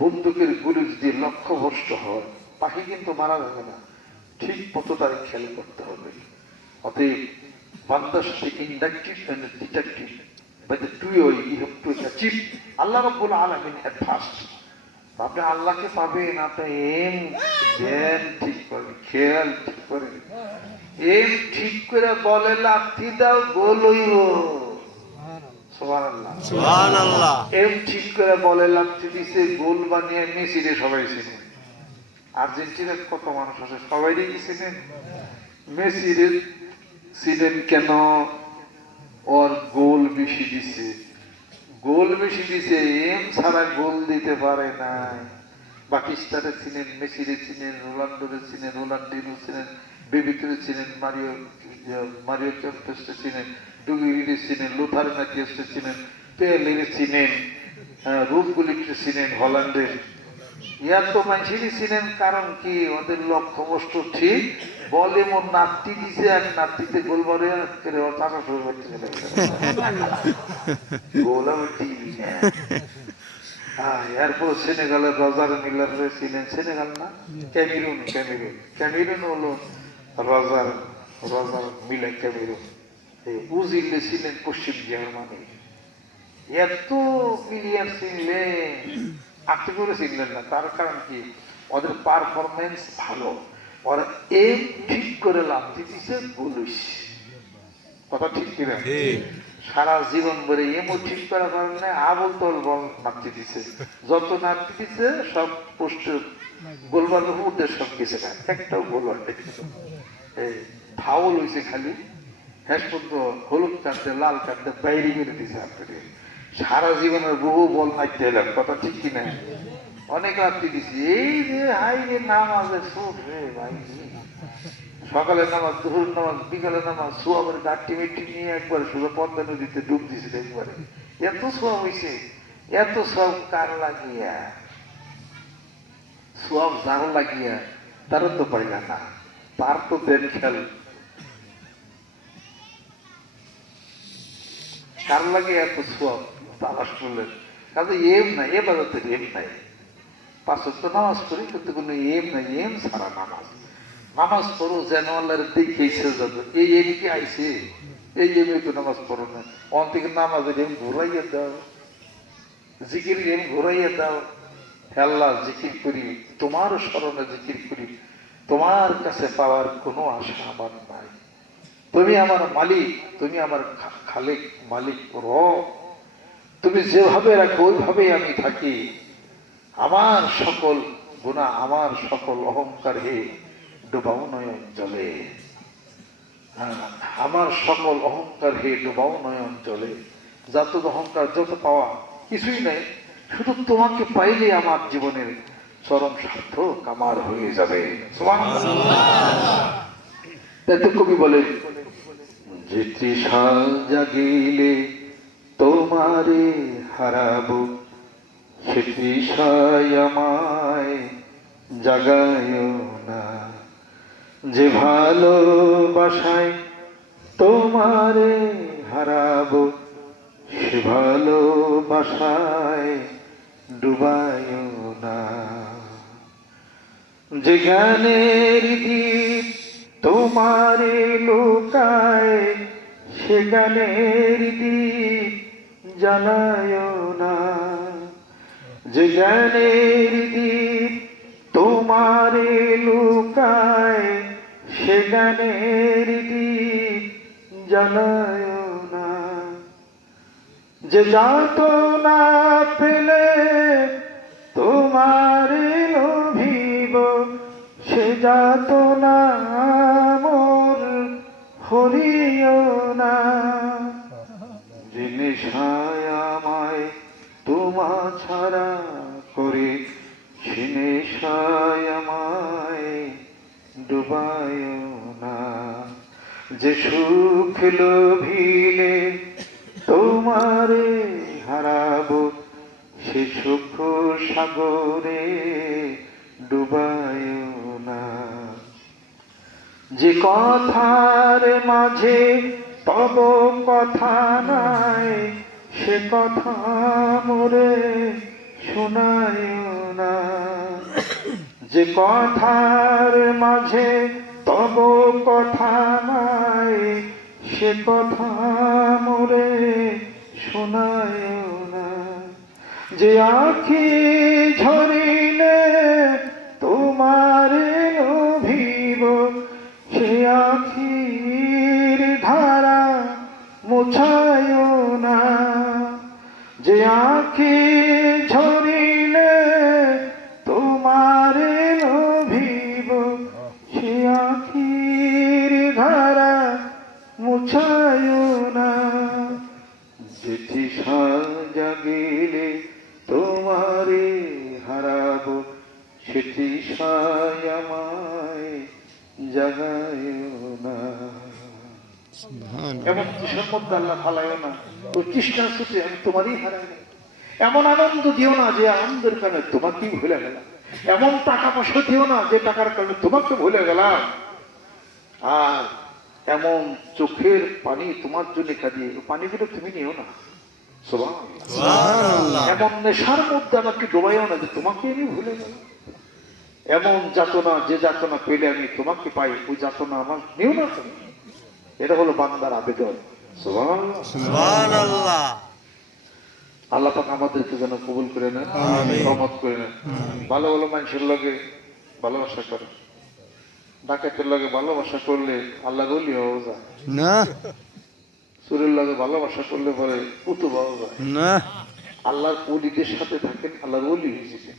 বন্দুকের গুলি যদি লক্ষ্যভ্রষ্ট হয় পাখি কিন্তু মারা যাবে না। ঠিক মতো তার খেয়াল করতে হবে। অতএব বান্দার সাথে inductive and detective. By to way you have to achieve আল্লাহ রাব্বুল আলামিন ফার্স্ট আপনি আল্লাহকে পাবেন, আপনি এম ধ্যান ঠিক করেন খেয়াল ঠিক করেন এম ঠিক করে বলে, লাথি দাও, গোল হইব এম ঠিক করে বলে লাথি দিছে গোল বানিয়ে মেসিরে সবাই চিনে। আর্জেন্টিনার কত মানুষ আছে সবাই কি চিনেন মেসিরে কেন? ওর গোল বেশি দিছে। গোল বেশি দিছে এম ছাড়া গোল দিতে পারে নাই। পাকিস্তানে ছিলেন মেসিরে ছিলেন রোনাল্ডোরে ছিলেন রোনাল্ডিনো ছিলেন বেবিতরে ছিলেন মারিও মারিও চন্টেস্টে ছিলেন ডুগিরিরে ছিলেন লুথার ম্যাথিয়াসে ছিলেন পেলেরে ছিলেন রূপগুলিকে ছিলেন হল্যান্ডের? ইয়ার তো মানুষেরই ছিলেন, কারণ কি ওদের লক্ষ্য বস্তু ঠিক? বলে মোর নাতি দিছে, আর নাতিতে গোল ওর টাকা শুরু করতে গেছে। গোল আমি এরপর সেনেগালের রজার মিলার ছিলেন সেনেগাল না? Cameroon Cameroon. ক্যামেরুন হলো রজার রজার মিলা ক্যামেরুন। এই উজিল্লে ছিলেন পশ্চিম জার্মানি। এত প্লেয়ার ছিলেন আপনি করে ছিলেন না। তার কারণ কি? ওদের পারফরমেন্স ভালো। ওরা এই ঠিক করে লাভ দিতেছে বলিস কথা ঠিক কিনা? সারা জীবন ভরে এমও ঠিক করার কারণে আবল তল বল নামতে দিছে যত নামতে দিছে সব পোস্ট গোলবার সব গেছে না। একটাও গোল হয় এই ফাউল হয়েছে খালি। শেষ পর্যন্ত হলুদ কাটতে, লাল কাটতে, বাইরে করে দিছে আপনাকে সারা জীবনের বহু বল মারতে এলাম, কথা ঠিক কিনা? অনেক রাত্রি দিছি, এই যে হাই রে নামাজের সুখ রে ভাই। সকালে নামাজ দুপুর নামাজ বিকালে নামাজ, সোয়াবের গাঠটি মিট্টি নিয়ে একবার শুধু পদ্মা নদীতে ডুব দিয়েছিল একবারে। এত সোয়াব হয়েছে এত সব কার লাগিয়া? সব যার লাগিয়া তার তো পাইলা না, তার তো দেন খেয়াল কার লাগে এত তালাশ করলেন কাজে এম নাই, এ বাজাতে এম নাই। পাঁচ ওয়াক্ত নামাজ পড়ি, কিন্তু কোনো এম নাই, এম সারা নামাজ। নামাজ পড়ো যেন আল্লাহর দেখে যাবে। এই এম কি আইছে? এই এমে তো নামাজ পড়ো না। অন থেকে নামাজের এম ঘুরাইয়া দাও। জিকির এম ঘুরাইয়া দাও। হে আল্লাহ জিকির করি। তোমার স্মরণে জিকির করি। তোমার কাছে পাওয়ার কোনো আশা আমার তুমি আমার মালিক তুমি আমার খালিক মালিক র তুমি যেভাবে রাখো ওইভাবেই আমি থাকি। আমার সকল গুণা আমার সকল অহংকার হে ডুবাও নয়ন জলে। হ্যাঁ, আমার সকল অহংকার হে ডুবাও নয়ন জলে। যত অহংকার যত পাওয়া কিছুই নাই। শুধু তোমাকে পাইলে আমার জীবনের চরম সার্থক আমার হয়ে যাবে। তাই তো কবি বলেন যে তৃষা জাগিলে তোমারে হারাবো। সে তৃষায় আমায় জাগায় না। যে ভালোবাসায় তোমারে হারাবো, সে ভালোবাসায় ডুবায় না। যে জ্ঞানের দ্বীপ তোমারে লোকায় সে জ্ঞানের দ্বীপ জানায় না। যে জ্ঞানের দ্বীপ তোমারে লোকায় সে জ্ঞানের দ্বীপ জানায় না। যে যাত না পেলে তোমার লোভিব, সে যাত না হরিও না। যে নেশায় আমায় তোমা ছাড়া করে সে আমায় ডুবায় না। যে সুখ লোভিলে তোমারে হারাবো, সে সুখ সাগরে ডুবায় না যে কথার মাঝে তব কথা নাই, সে কথা মোরে শোনায় না। যে কথার মাঝে তব কথা নাই, সে কথা মোরে শোনায় না। যে আখি ঝরিলে তোমার লোভিব সে আখির ধারা মুছায় না। যে আখি ঝরিলে তোমারই হারাই না এমন আনন্দ দিও না যে আনন্দের কারণে তোমাকেই ভুলে গেলাম। এমন টাকা পয়সা দিও না যে টাকার কারণে তোমাকে ভুলে গেলাম। আর এমন চোখের পানি তোমার জন্য কাঁদিয়ে পানিগুলো তুমি নিও না। এমন নেশার মধ্যে আমাকে ডোবাইও না যে তোমাকে আমি ভুলে গেলাম। এমন যাতনা যে যাতনা পেলে আমি তোমাকে পাই ওই যাতনা আমার নিও না তুমি। এটা হলো বান্দার আবেদন। সুবহানাল্লাহ। সুবহানাল্লাহ। আল্লাহ পাক আমাদেরকে যেন কবুল করে নেন রহমত করে নেন। ভালো ভালো মানুষের লগে ভালোবাসা করে ডাকাতের লগে ভালোবাসা করলে আল্লাহ গলি হওয়া যায়। না। সুরের লগে ভালোবাসা করলে পরে পুতু পাওয়া যায়। না। আল্লাহর অলিদের সাথে থাকেন আল্লাহর অলি হয়েছে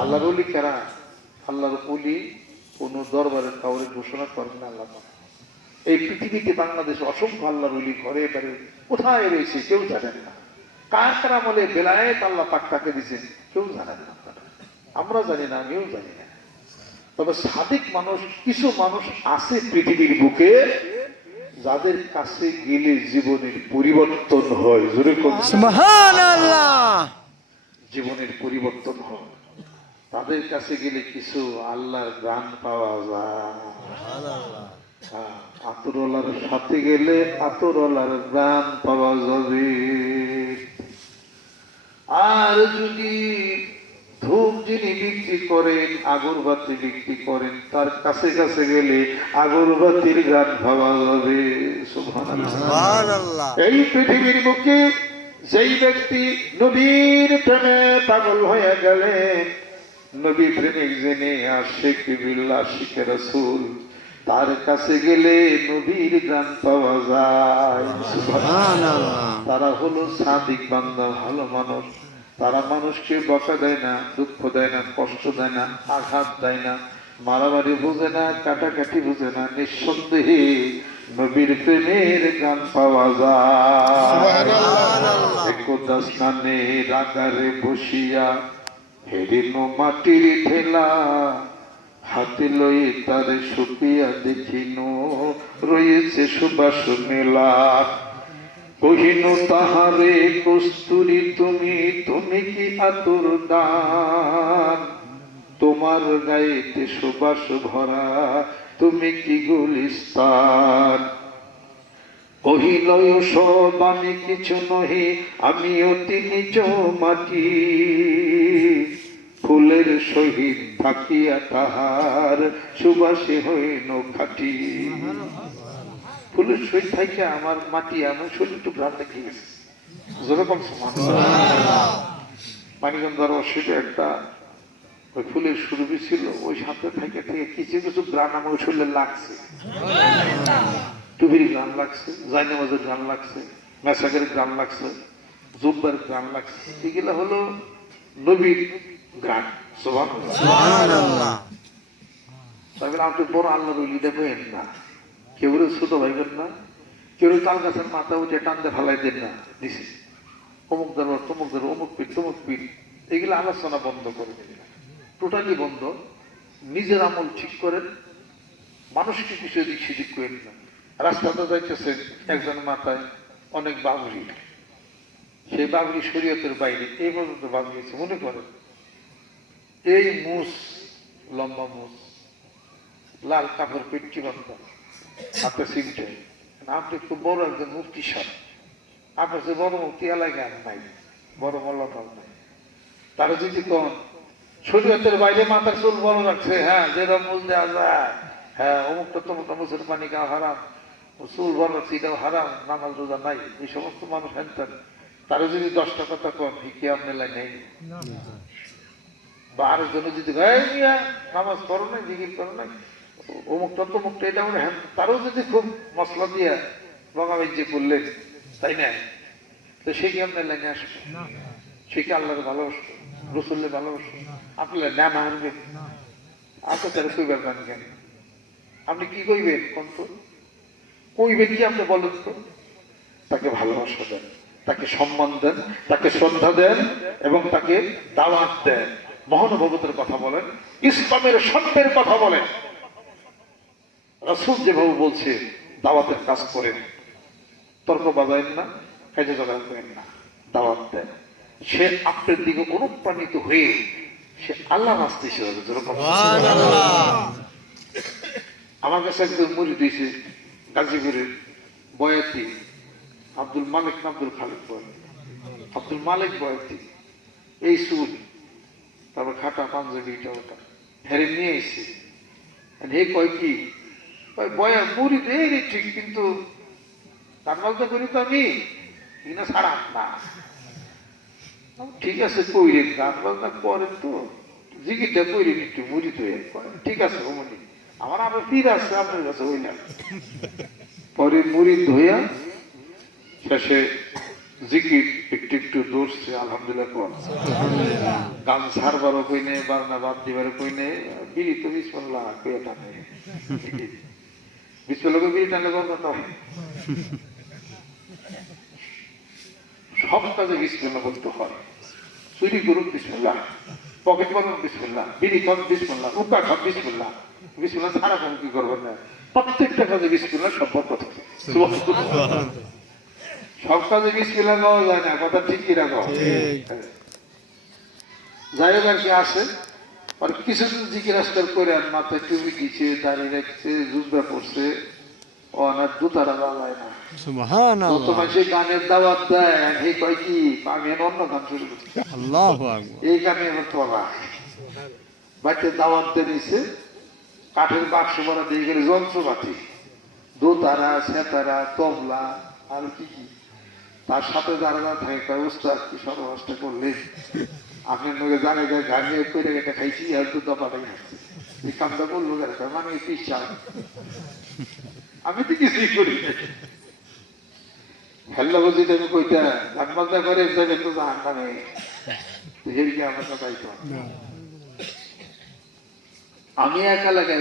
আল্লাহর অলি কারা? আল্লাহর অলি কোন দরবারের কাউরে ঘোষণা করেন না আল্লাহ। এই পৃথিবীতে বাংলাদেশে অসংখ্য আল্লাহর অলি ঘরে বাড়ি কোথায় রয়েছে কেউ জানেন না। কার কার আমলে বেলায়েত আল্লাহ পাক তাকে দিয়েছেন কেউ জানেন না আমরা জানি না আমিও জানি না। তবে সাদিক মানুষ কিছু মানুষ আছে পৃথিবীর বুকে যাদের কাছে গেলে জীবনের পরিবর্তন হয়। জীবনের পরিবর্তন হয়। তাদের কাছে গেলে কিছু আল্লাহর গান পাওয়া যায়। হ্যাঁ, আতরওয়ালার সাথে গেলে আতরওয়ালার গান পাওয়া যাবে। আর যদি ধূপ যিনি বিক্রি করেন আগরবাতি বিক্রি করেন তার কাছে কাছে গেলে আগরবাতির গান ভাবা যাবে। এই পৃথিবীর বুকে যেই ব্যক্তি নবীর প্রেমে পাগল হয়ে গেলেন নবী প্রেমিক জেনে আশেক বিল্লাহ আশিকে রাসূল তার কাছে গেলে নবীর গান পাওয়া যায়। তারা হলো সাদিক বান্দা ভালো মানুষ। তারা মানুষকে বসা দেয় না দুঃখ দেয় না কষ্ট দেয় না আঘাত দেয় না মারামারি বুঝে না কাটাকাটি বুঝে না নিঃসন্দেহে নবীর প্রেমের গান পাওয়া যায়। স্নানে রাগারে বসিয়া হেরিন মাটির ঠেলা হাতে লয়ে তারে শুকিয়া দেখিন, রয়েছে সুবাস মেলা। কহিন, তাহারে কস্তুরি তুমি তুমি কি আতুর দান? তোমার গায়েতে সুবাস ভরা, তুমি কি গুলিস্তান? কহিলয়, সব আমি কিছু নহি, আমি অতি নিচ মাটি। ফুলের সহিত থাকিয়া তাহার সুবাসে হইন খাটি। ফুলের সহিত থাকিয়া আমার মাটি, আমার শরীর একটু দেখে গেছে। যেরকম সমান মানিকগঞ্জ দরবার একটা ওই ফুলের সুরভি ছিল, ওই সাথে থেকে থেকে কিছু কিছু গ্রাম আমার শরীরে লাগছে। টুবির গ্রাম লাগছে, জাইনামাজের গ্রাম লাগছে, মেসাগের গ্রাম লাগছে, জুব্বার গ্রাম লাগছে। এগুলো হলো নবীর গ্রাম সোভান সুবহানাল্লাহ তবে আপনি বড় আল্লাহর ওই দেখবেন না। কেউ ছোট ভাইবেন না কেউ তাল গাছের মাথা উঠে টানতে ফেলাই দেন না। দিছে অমুক দরবার তমুক দরবার অমুক পীর তমুক পীর। এগুলো আলোচনা বন্ধ করে টোটালি বন্ধ। নিজের আমল ঠিক করেন। মানুষকে কিছু এদিক সেদিক করেন না। রাস্তাতে যাইতেছেন একজন মাথায় অনেক বাবুরি। সেই বাবুরি শরীয়তের বাইরে এই পর্যন্ত বাবুরিয়েছে মনে করেন? এই মুস, লম্বা মুস, লাল কাপড় পেটটি বান্ধা হাতে সিমটে আপনি খুব বড় একজন মুক্তি সার আপনার যে বড় মুক্তি এলাকায় আর নাই, বড় মল্লকাল নাই। তারা যদি কন, শরীয়তের বাইরে মাথার চুল বড় রাখছে হ্যাঁ যেরকম মূল দেওয়া যায়। হ্যাঁ অমুকটা তমুকটা মুসলমানি খাওয়া হারাম, চুল বড় রাখছে, এটাও হারাম, নামাজ রোজা নাই, এই সমস্ত মানুষ হ্যান তারা যদি দশটা কথা কন কি আপনার নেই। বা আরেকজন যদি গায়ে নামাজ করো নাই জিকির করো নাই অমুকটা তমুকটা এটা মানে হ্যান তারও যদি খুব মশলা দিয়ে বগাবাজ্যে করলেন তাই না? তো সে কি আপনার লাইনে আসবে? সে কি আল্লাহর ভালোবাসবে? রসুল্লের ভালোবাসবে? আপনার না না। আনবেন আপনি তারা কইবার পান কেন? আপনি কি কইবেন কোন তো কইবেন কি আপনি বলেন তো? তাকে ভালোবাসা দেন তাকে সম্মান দেন তাকে শ্রদ্ধা দেন এবং তাকে দাওয়াত দেন। মহানুভবতের কথা বলেন ইসলামের সত্যের কথা বলেন। রাসুল যেভাবে বলছে দাওয়াতের কাজ করেন। তর্ক বাজায়েন না কাজে জোগাড় করেন না দাওয়াত দেন। সে আপনার দিকে অনুপ্রাণিত হয়ে সে আল্লাহ রাস্তে হিসেবে আমার কাছে একজন মুড়ি দিয়েছে গাজীপুরের বয়াতি আব্দুল মালিক আব্দুল খালিক বয়াতি? আব্দুল মালিক বয়াতি এই চুল তারপর খাটা পাঞ্জাবি ওটা। হেরে নিয়ে এসে হে কয় কি? বয়া, মুড়ি দেয় রে ঠিক, কিন্তু গান বাজনা করি তো আমি। না। ঠিক আছে কইরেন গান বাজনা করেন তো। জিগিরটা কইরেন একটু মুড়ি তো ঠিক আছে আমার আবার ফির আছে আপনার কাছে ওই না পরে মুড়ি ধইয়া শেষে জিকির একটু একটু দৌড়ছে আলহামদুলিল্লাহ কর গান ছাড়বারও কই নেই বারনা বাদ দিবারও কই নেই বিড়ি তো বিসমিল্লাহ কইয়া টানে বিসমিল্লাহ কই বিড়ি টানলে বন্ধ না সব কাজে বিসমিল্লাহ বলতে হয়। চুরি করুন বিসমিল্লাহ পকেট মারুন বিসমিল্লাহ বিড়ি খান বিসমিল্লাহ উকা খান বিসমিল্লাহ। বিসমিল্লাহ ছাড়া কোন কি করবেন না প্রত্যেকটা কাজে বিসমিল্লাহ সম্পর্ক থাকে সব কাজে বিসমিল্লাহ পাওয়া যায় না কথা ঠিক কি রাখো যাই হোক আর কি আসে। আর কিছুদিন জিকির আজকাল করে আর মাথায় টুপি দিচ্ছে দাঁড়িয়ে রাখছে জুজবা পড়ছে ও না দুতারা যায় না। সুবহানাল্লাহ। বর্তমান গানের দাওয়াত দেয় এই কয় কি আমি অন্য গান শুরু করছি এই গানে এবার বাড়িতে দাওয়াত দিয়ে কাঠের বাক্স ভরা দিয়ে গেলে যন্ত্রপাতি। দোতারা সেতারা তবলা আর কি কি। তার সাথে যারা যারা থাকে কয় উস্তাদ কি সর্বস্ত করলেন আপনার নগে জানে যায় ঘামিয়ে করে গেটে খাইছি আর তো দপাটাই খাচ্ছি এই কামটা করল কেন মানে চাল আমি তো কিছুই করি। হেল্লা বুঝি আমি কইতা বাজনা করে যাবে তো জাহান নামে। হেরিকে আমার কথাই তো। আমি এক এলাকায়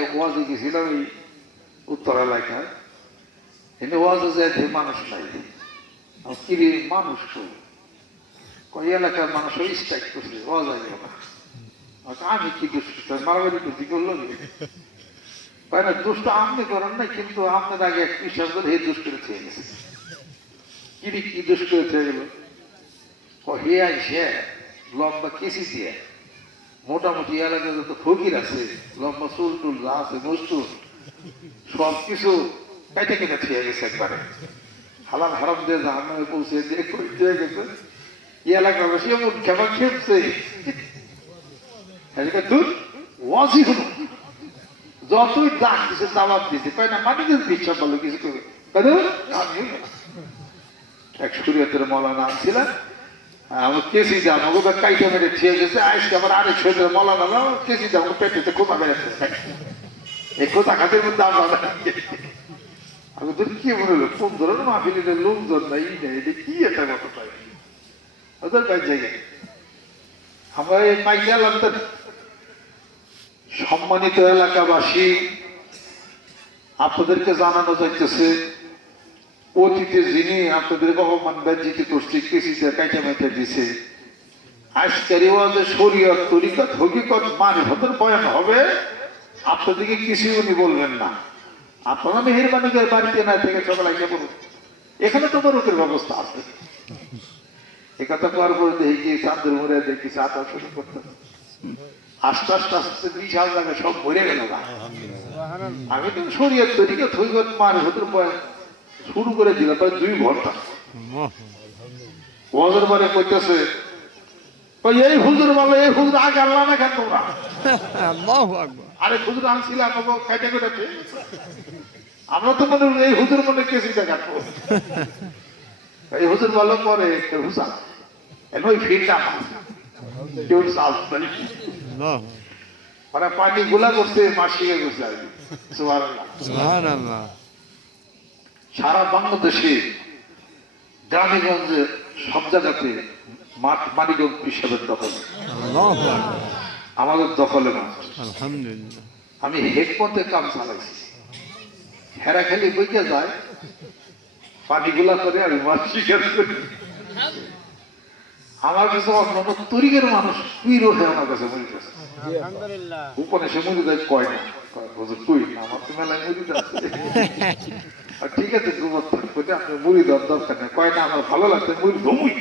যে মানুষ নাই। কিরে মানুষ কই এলাকার মানুষ স্ট্রাইক করল? কয় দুষ্ট আপনি করেন না কিন্তু আপনার আগে এক হিসাব করে হে দুষ্ট খেয়ে গেছে কিরি কি হে আইসে লম্বা কেসি দিয়ে মোটামুটি এলাকায় যত ফকির আছে লম্বা চুল টুল যা আছে মস্তুর সব কিছু কেটে কেটে খেয়ে গেছে একবারে হালাম হারাম দিয়ে জাহান্নামে পৌঁছে দিয়ে কই দিয়ে গেছে। এই এলাকাবাসী এমন খেপা খেপছে। এদিকে দূর ওয়াজি হলো। যতই ডাক দিছে, দাওয়াত দিছে, কয় না মানুষের পিছা বলো কিছু আমি এক সুরিয়তের মৌলানা ছিলেন আমার কেসি দাম বা কাইটা মেরে ছিয়ে গেছে আজকে আবার আরেক শরীরের মৌলানা কেসি দাম পেটেতে খোঁপা মেরেছে এই খোঁচা খাতের মধ্যে আমরা তোর কি মনে হলো ধরনের মাহফিলিতে লোকজন নাই নাই, এটা কি একটা পাই ওদের কাজ জায়গায় আমরা এই গেলাম তো সম্মানিত এলাকাবাসী, আপনাদেরকে জানানো যাইতেছে, অতীতে যিনি আপনাদের অপমান ব্যাজিত করছে কৃষিতে কাইটা মেটে দিছে, আজকের ওয়াজে শরীয়ত, তরিকত, হকিকত মানে হতের বয়ান হবে, আপনাদেরকে কিছু উনি বলবেন না। আপনারা মেহেরবানি করে বাড়িতে না থেকে সকাল আগে বলুন। এখানে তো বরফের ব্যবস্থা আছে। একথা পরে দেখি চাঁদের মরে দেখি চা টা শুরু করতে আস্তে আস্তে আস্তে বিশাল জায়গায় সব মরে গেল না আমি তো শরীয়ত তরিকে থইগত মার বয়ান শুরু করে দিলাম প্রায় দুই ঘণ্টা। ওদের পরে এই হুজুর বলো এই হুজুর আগে আল্লাহ না কেন তোমরা আরে হুজুর আনছিলাম আমাকে করে আমরা তো মনে এই হুজুর মনে কেসি দেখাবো এই হুজুর বলো পরে হুসা এন ওই ফিরটা কেউ নাই। পানি গুলা করছে মাসিকে গুছে আর সারা বাংলাদেশে গ্রামেগঞ্জে সব জায়গাতে মাঠ মানিগঞ্জ হিসাবের দখল। আমাদের দখলে আলহামদুলিল্লাহ। আমি হেডপথে কাম চালাইছি। হেরা খেলি বইকে যায়। পানিগুলা করে আমি মাছ শিকার করি। আমার কাছে অন্যান্য তরিকের মানুষ হয়ে আমার কাছে মরি গেছে উপনে সে মুড়ি দেয় কয় না? হুজুর তুই আমার তো মেলায় আর ঠিক আছে গোবর থাকবে আপনি মুড়ি দেওয়ার দরকার নেই। কয় না আমার ভালো লাগছে মুড়ি ধমুই।